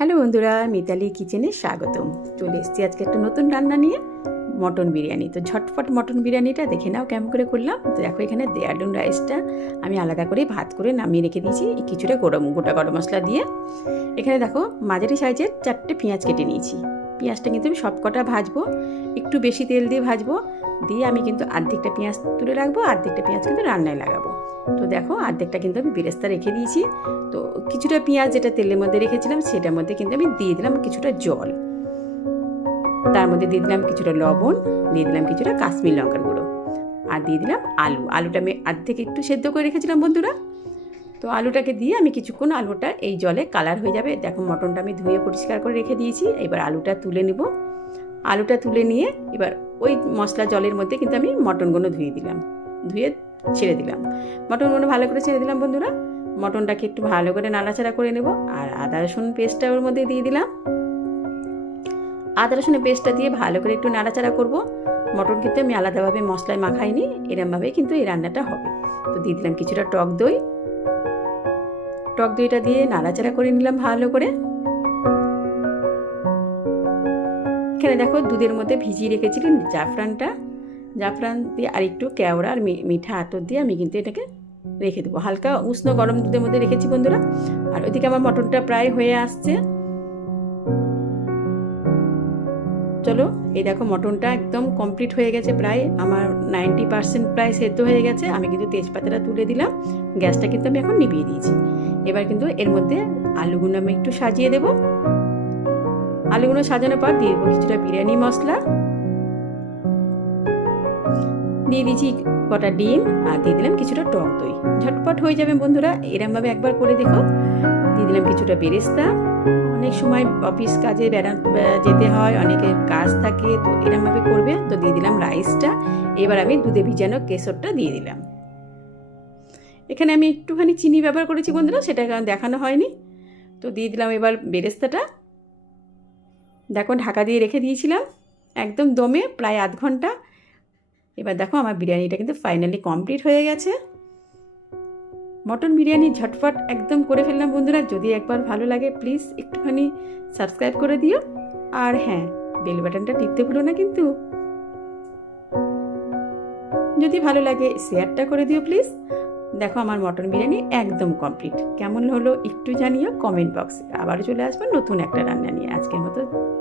Hello বন্ধুরা, মিতালি কিচেনে স্বাগতম। চলে এসেছি আজকে একটা নতুন রান্না নিয়ে, মটন বিরিয়ানি। তো ঝটপট মটন বিরিয়ানিটা দেখে নাও কেমন করে করলাম। তো দেখো, এখানে দেয়ারডুন রাইসটা আমি আলাদা করে ভাত করে নামিয়ে রেখে দিয়েছি কিছুটা গোটা গরম মশলা দিয়ে। এখানে দেখো মাঝারি সাইজের 4টে পেঁয়াজ কেটে নিয়েছি। পেঁয়াজটা কিন্তু আমি সবকটা ভাজবো, একটু বেশি তেল দিয়ে ভাজবো। দিয়ে আমি কিন্তু অর্ধেকটা পেঁয়াজ তুলে রাখবো, অর্ধেকটা পেঁয়াজ কিন্তু রান্নায় লাগাবো। তো দেখো, অর্ধেকটা কিন্তু আমি বেরেস্তা রেখে দিয়েছি। তো কিছুটা পেঁয়াজ যেটা তেলের মধ্যে রেখেছিলাম সেটার মধ্যে কিন্তু আমি দিয়ে দিলাম কিছুটা জল, তার মধ্যে দিয়ে দিলাম কিছুটা লবণ, দিয়ে দিলাম কিছুটা কাশ্মীর লঙ্কার গুঁড়ো, আর দিয়ে দিলাম আলুটা আমি অর্ধেক একটু সেদ্ধ করে রেখেছিলাম বন্ধুরা। তো আলুটাকে দিয়ে আমি কিছুক্ষণ, আলুটা এই জলে কালার হয়ে যাবে। দেখো, মটনটা আমি ধুয়ে পরিষ্কার করে রেখে দিয়েছি। এবার আলুটা তুলে নেব। আলুটা তুলে নিয়ে এবার ওই মশলা জলের মধ্যে কিন্তু আমি মটনগুলো ধুয়ে ছেড়ে দিলাম। মটনগুলো ভালো করে ছেড়ে দিলাম বন্ধুরা। মটনটাকে একটু ভালো করে নাড়াচাড়া করে নেব। আর আদা রসুন পেস্টটা ওর মধ্যে দিয়ে দিলাম। আদা রসুনের পেস্টটা দিয়ে ভালো করে একটু নাড়াচাড়া করব। মটন কিন্তু আমি আলাদাভাবে মশলায় মাখাইনি, এরমভাবেই কিন্তু এই রান্নাটা হবে। তো দিয়ে দিলাম কিছুটা টক দইটা দিয়ে নাড়াচাড়া করে নিলাম ভালো করে। এখানে দেখো, দুধের মধ্যে ভিজিয়ে রেখেছিলাম জাফরান দিয়ে আর একটু কেওড়া আর মিঠা আতর দিয়ে আমি কিন্তু এটাকে রেখে দেবো। হালকা উষ্ণ গরম দুধের মধ্যে রেখেছি বন্ধুরা। আর ওইদিকে আমার মটনটা প্রায় হয়ে আসছে। চলো, এই দেখো মটনটা একদম কমপ্লিট হয়ে গেছে, প্রায় আমার 90% প্রায় সেদ্ধ হয়ে গেছে। আমি কিন্তু তেজপাতাটা তুলে দিলাম, গ্যাসটা কিন্তু আমি এখন নিভিয়ে দিয়েছি। এবার কিন্তু এর মধ্যে আলুগুলো আমি একটু সাজিয়ে দেবো। আলুগুলো সাজানোর পর দিয়ে দেবো কিছুটা বিরিয়ানি মশলা, দিয়ে দিয়েছি কটা ডিম, আর দিয়ে দিলাম কিছুটা টক দই। ঝটপট হয়ে যাবে বন্ধুরা, এরমভাবে একবার করে দেখো। দিয়ে দিলাম কিছুটা বেরেস্তা। অনেক সময় অফিস কাজে যেতে হয়, অনেকের কাজ থাকে, তো এরমভাবে করবে। তো দিয়ে দিলাম রাইসটা। এবার আমি দুধে ভিজানো কেশরটা দিয়ে দিলাম। এখানে আমি একটুখানি চিনি ব্যবহার করেছি বন্ধুরা, সেটা দেখানো হয়নি। তো দিয়ে দিলাম এবার বেরেস্তাটা। দেখো, ঢাকা দিয়ে রেখে দিয়েছিলাম একদম দমে প্রায় আধ ঘন্টা। এবার দেখো, আমার বিরিয়ানিটা কিন্তু ফাইনালি কমপ্লিট হয়ে গেছে। মটন বিরিয়ানি ঝটফট একদম করে ফেললাম বন্ধুরা। যদি একবার ভালো লাগে প্লিজ একটুখানি সাবস্ক্রাইব করে দিও। আর হ্যাঁ, বেল বাটনটা টিপতে ভুলো না কিন্তু। যদি ভালো লাগে শেয়ারটা করে দিও প্লিজ। দেখো, আমার মটন বিরিয়ানি একদম কমপ্লিট। কেমন হলো একটু জানিও কমেন্ট বক্সে। আবার চলে আসবো নতুন একটা রান্না নিয়ে। আজকের মতো